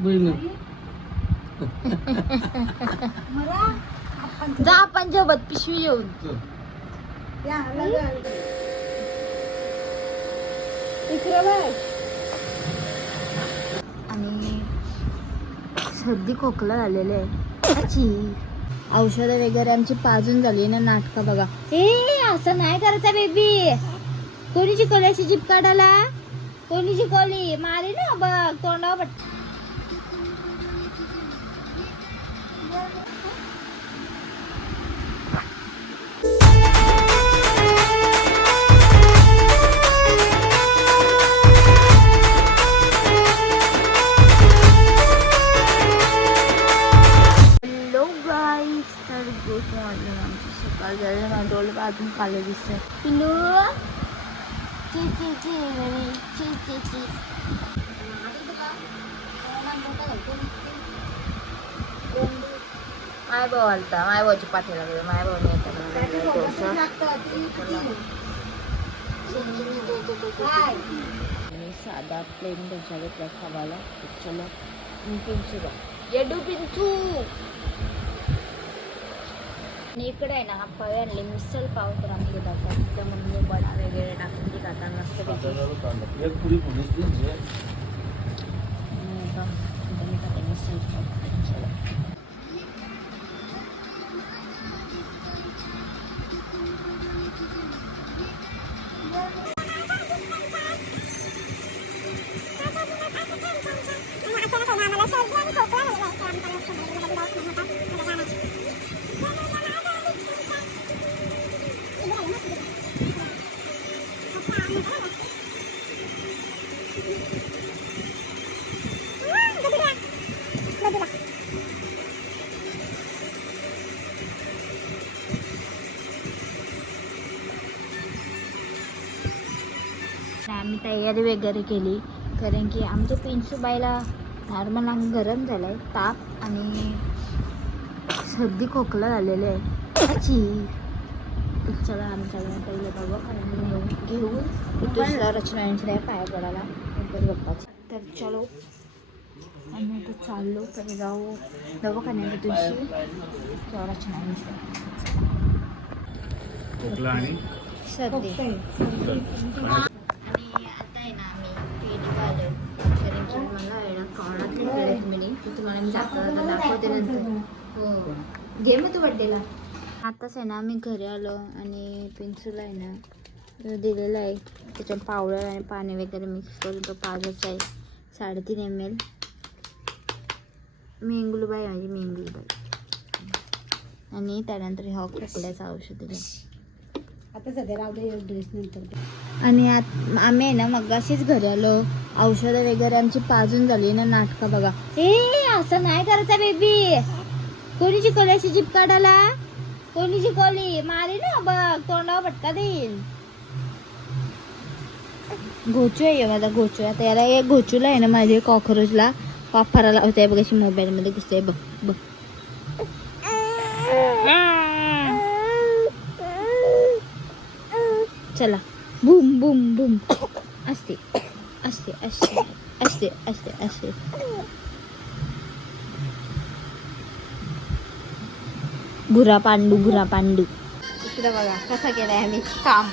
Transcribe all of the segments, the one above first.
बहिण. जा आपण जेवत पिशवी येऊन आणि सर्दी खोकला झालेले आहे. अच्छी औषधं वगैरे आमची पाजून झाली ना नाटकं बघा. ए असं नाही करायचं बेबी. कोणी शिकवली अशी जीप काढायला? कोणी शिकवली मारी ना बघ तोंडावर पट काले दिसते पिलू ची ची ची म्हणे. ची ची ची माय भाऊ आलता माय भाऊची पाठी लागली माय भाऊने मी साधा प्लेन डोसा घेतला खावायला चलो पिंचू बा येडू पिंचू आणि इकडे आहे ना हा पाव आणले मिसल पाव तर आम्ही घेत त्यामुळे त्यामध्ये बडा वगैरे टाकून ती खाता मस्त आम्ही तयारी वगैरे केली. कारण की आमच्या पिंसूबाईला नॉर्मल गरम झालाय ताप आणि सर्दी खोकला झालेले आहे. चला आम्ही सगळ्यांना पहिलं बाबा कारण घेऊन घेऊन दुसऱ्या रचनांच्या पाया पडायला. नंतर गप्पाची तर चलो. आम्ही आता चाललो तर जाऊ दवाखान्यात तुझी रचनांच्या सर्दी. मी दाखवते नंतर. हो. घे मग तू बड्डेला. आताच आहे ना आम्ही घरी आलो आणि पिंचूला आहे ना दिलेला आहे. त्याच्या पावडर आणि पाणी वगैरे मिक्स करून तो पाजायचा आहे. साडेतीन एम एल मेंगलूबाई माझी मेंगलूबाई. आणि त्यानंतर ह्या खोकल्याचं औषध आता सध्या राहू दे ड्रेस नंतर आणि आत आम्ही आहे ना मग अशीच घरी आलो. औषधं वगैरे आमची पाजून झाली ना नाटकं बघा. ए असं नाही करायचं बेबी कोणी शिकवली अशी जीप काढायला? कोणी शिकवली मारी ना बघ. तोंडावर पटका देईल. घोचू आहे माझा घोचू आता याला एक घोचूला आहे ना माझे कॉकरोचला वाफारा लावते बघ अशी मोबाईल मध्ये घुसते बघ बघ. चला. बुम बुम बुम. असते. असते असते असते असते असते. भुरा पांडू भुरा पांडू इकडे बघा कसा केलाय आम्ही. काम.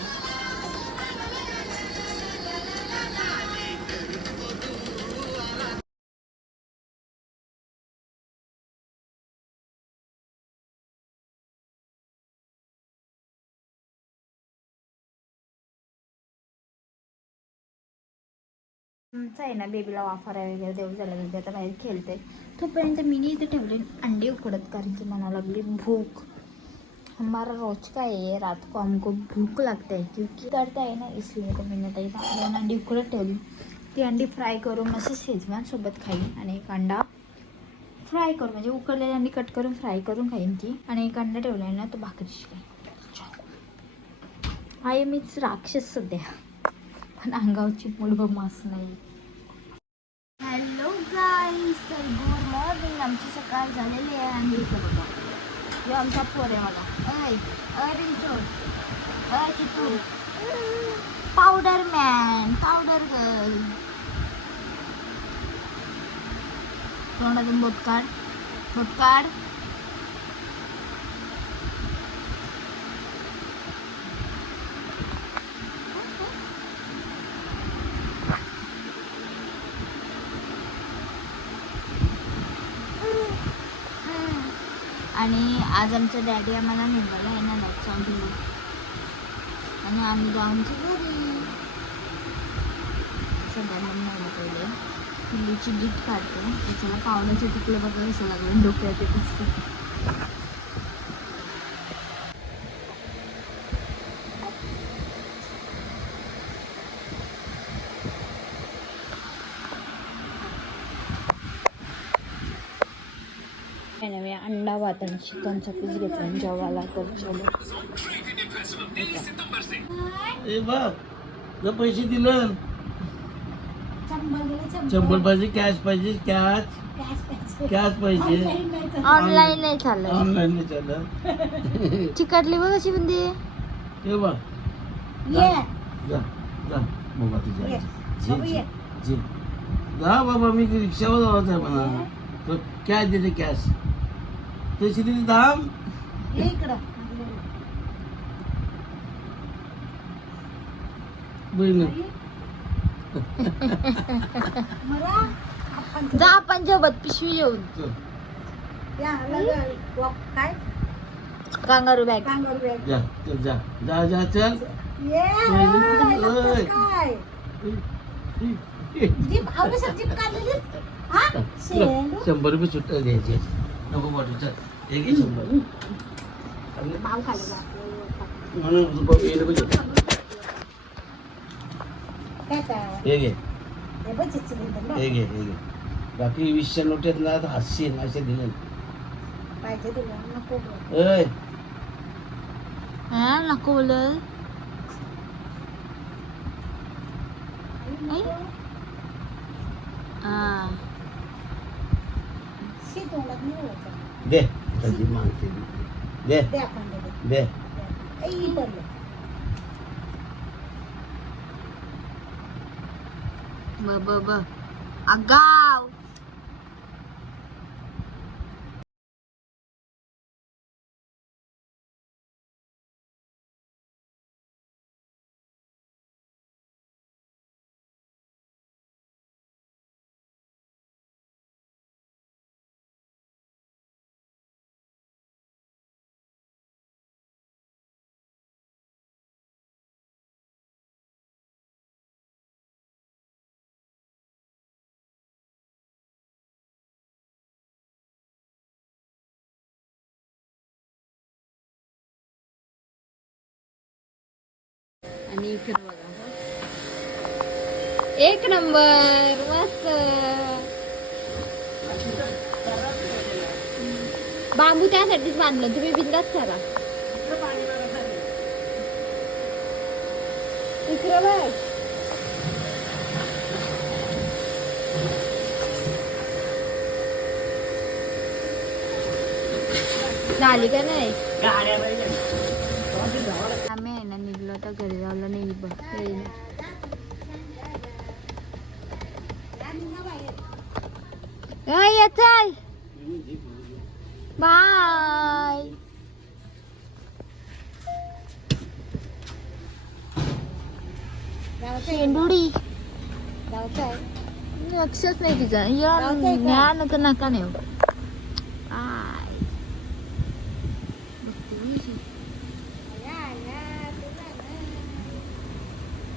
आमचं आहे ना बेबीला वाफारा वगैरे देऊ झाला बेबी आता बाहेर खेळते तोपर्यंत मीनी इथे ठेवले. अंडे उकडत कारण की मला लागली भूक. हमारा रोज का है रात को हमको भूख लगता. है क्योंकि करता है ना इसलिए तो मैंने ताई दोन अंडी उकडत ठेवली. ती अंडी फ्राय करून मस्त शेजवान सोबत खाईन आणि एक अंडा फ्राय करून म्हणजे उकडलेली अंडी कट करून फ्राय करून खाईन ती आणि एक अंडा ठेवला आहे ना तो भाकरीशी खाईन. आहे मीच राक्षस सध्या. पण अंगावची मुलगा मास नाही. तर गुड मॉर्निंग. आमची सकाळ झालेली आहे आणि इथं बघा. हे आमचा पोर आहे मला. अय अरे चोर अय चितू. पावडर मॅन पावडर गर्ल तोंडातून बोट काढ. आज आमचा डॅडी आम्हाला मुंबईला येणार आहेत चांगली आणि आम्ही जाऊनची घरी. सध्या मम्मी पहिले पिल्लूची गिफ्ट काढते. त्याच्याला पावण्याचे तिकडे बघा कसं लागलं डोक्यात येत असतं. काही मी अंडा भात आणि चिकनचा पीस घेतला जेवायला तर चलो. पैसे दिलं. शंभर पाहिजे कॅश पाहिजे कॅश. कॅश पाहिजे. ऑनलाईन नाही चालत. ऑनलाईन नाही चाललं चिकटली बघ कशी बुंदी ए बा ये. जा जा. बाबा तुझ्या ये. जे. जे जा. बाबा मी रिक्षावर जावं आहे म्हणा. तर कॅश देते कॅश. पैसे दिले दाम? ये इकडं. बहिणी. मला आपण जा आपण जेवत पिशवी जेवून चल, या लग- वॉक- काय? Kangaroo bag. Kangaroo bag. जा चल जा. जा जा चल. ये काय? जीप जीप हा? शेंडू शंभर रुपये सुट्टा द्यायचे नको पाठवू चल हे घे शंभर भाव खाल्ला बापरे. म्हणून बाबा हे नको घेऊ. काय काय हे घे हे बघ चिचली इथं बघ. हे घे हे घे बाकी वीसच्या नोट आहेत ना तर हातशे असे दिले पाहिजे तुला नको गं. अय हा नको बोलल हा तोंडात नाही. दे त्याची मागते दे. दे. आपण दे, ही पडलं. ब ब ब. अगाव. आणि इकडे बघा. एक नंबर मस्त. बांबू त्यासाठीच बांधलं तुम्ही बिंदाच करा. इकडे बघ. झाली का नाही आम्ही आहे ना निघलो तर घरी जायला नाही बघ येईल. अय, ये चल बाय जायचं आहे? शेंडुडी जायचं आहे? लक्षच नाही तिचं या जायचंय का? ज्ञान तर नका नाही बाय या, या, तुला ना.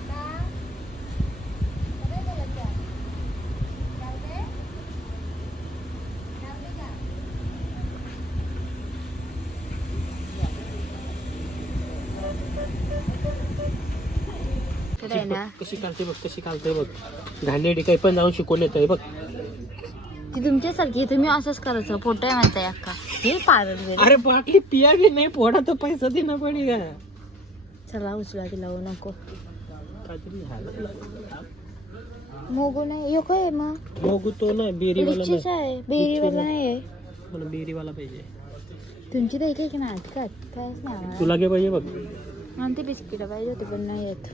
का? सगळे बोलत जा. जाऊ दे? जाऊ दे का? तर आहे ना. कशी काढते बघ कशी काढते बघ. घाणेडी काही पण जाऊन शिकवले तर बघ. ती तुमच्यासारखी तुम्ही असंच करायचं फोटो आहे म्हणताय अक्का हे पारल अरे बाटली पिया भी नाही पोडा तो पैसा देना पडेगा चला उचला तिला हो नको. काहीतरी झालं. मोगो नाही यो काय आहे मग? बघू तो ना बेरीवाला आहे बेरीवाला नाही आहे मला बेरीवाला पाहिजे. तुमची तर नाटकात कायच नाही आम्हाला तुला घे पाहिजे बघ? आणि ते बिस्किट पाहिजे होते पण नाही आहेत